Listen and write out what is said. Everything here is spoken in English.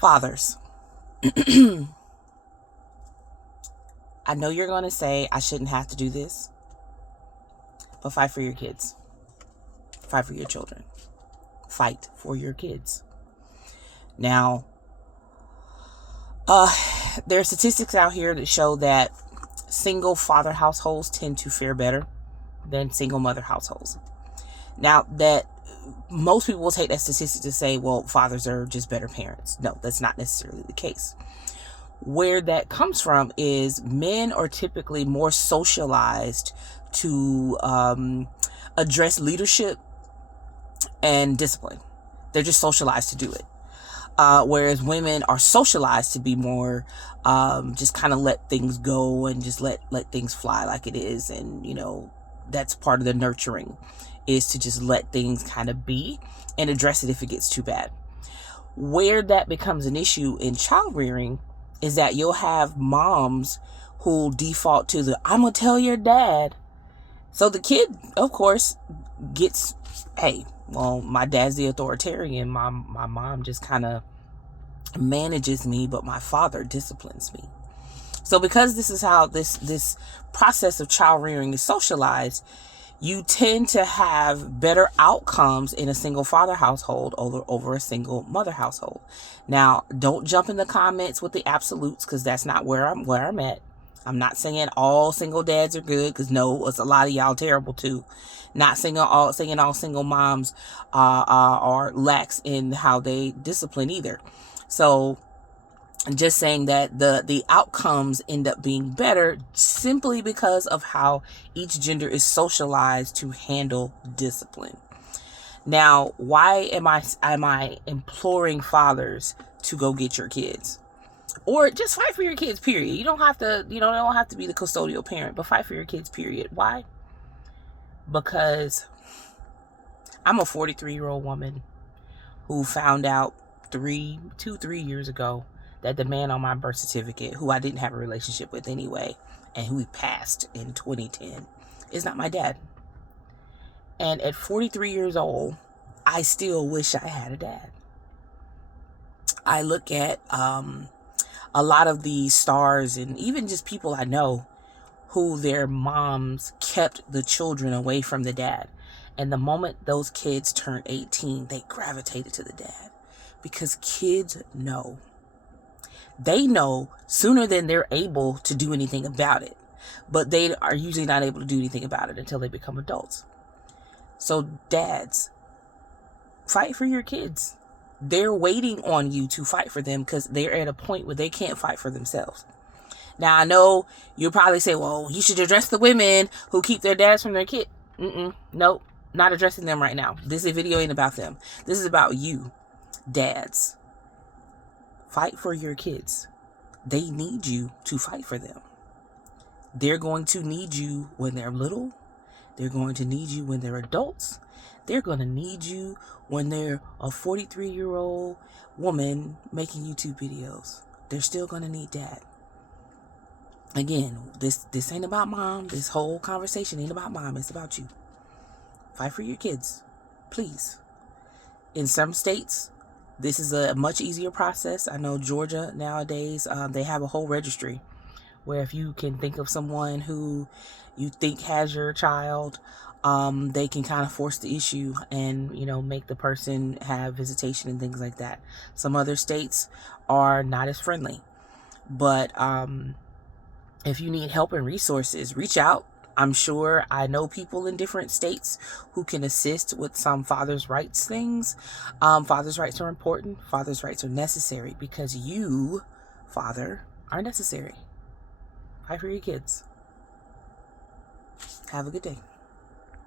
Fathers, I know you're going to say I shouldn't have to do this, but fight for your kids. Fight for your children. Fight for your kids. Now, there are statistics out here that show that single father households tend to fare better than single mother households. Now, that most people will take that statistic to say, well, fathers are just better parents. No, that's not necessarily the case. Where that comes from is men are typically more socialized to address leadership and discipline. They're just socialized to do it. Whereas women are socialized to be more just kind of let things go and just let things fly like it is. And, that's part of the nurturing, is to just let things kind of be and address it if it gets too bad. Where that becomes an issue in child rearing is that you'll have moms who default to the, I'm going to tell your dad. So the kid, of course, gets, hey, well, my dad's the authoritarian. My mom just kind of manages me, but my father disciplines me. So because this is how this process of child rearing is socialized, you tend to have better outcomes in a single father household over a single mother household. Now, don't jump in the comments with the absolutes, because that's not where I'm at. I'm not saying all single dads are good, because no, it's a lot of y'all terrible too. Not saying all single moms are lax in how they discipline either. So I'm just saying that the outcomes end up being better simply because of how each gender is socialized to handle discipline. Now, why am I imploring fathers to go get your kids? Or just fight for your kids, period. You don't have to, don't have to be the custodial parent, but fight for your kids, period. Why? Because I'm a 43-year-old woman who found out 3 years ago that the man on my birth certificate, who I didn't have a relationship with anyway, and who passed in 2010, is not my dad. And at 43 years old, I still wish I had a dad. I look at a lot of these stars and even just people I know who their moms kept the children away from the dad. And the moment those kids turned 18, they gravitated to the dad, because kids know. They know sooner than they're able to do anything about it. But they are usually not able to do anything about it until they become adults. So dads, fight for your kids. They're waiting on you to fight for them, because they're at a point where they can't fight for themselves. Now, I know you'll probably say, well, you should address the women who keep their dads from their kid. Nope, not addressing them right now. This video ain't about them. This is about you, dads. Fight for your kids. They need you to fight for them. They're going to need you when they're little. They're going to need you when they're adults. They're going to need you when they're a 43-year-old woman making YouTube videos. They're still going to need dad. Again, this ain't about mom. This whole conversation ain't about mom. It's about you. Fight for your kids, please. In some states, this is a much easier process. I know Georgia nowadays, they have a whole registry where if you can think of someone who you think has your child, they can kind of force the issue and, make the person have visitation and things like that. Some other states are not as friendly. But if you need help and resources, reach out. I'm sure I know people in different states who can assist with some father's rights things. Father's rights are important. Father's rights are necessary, because you, father, are necessary. Fight for your kids. Have a good day.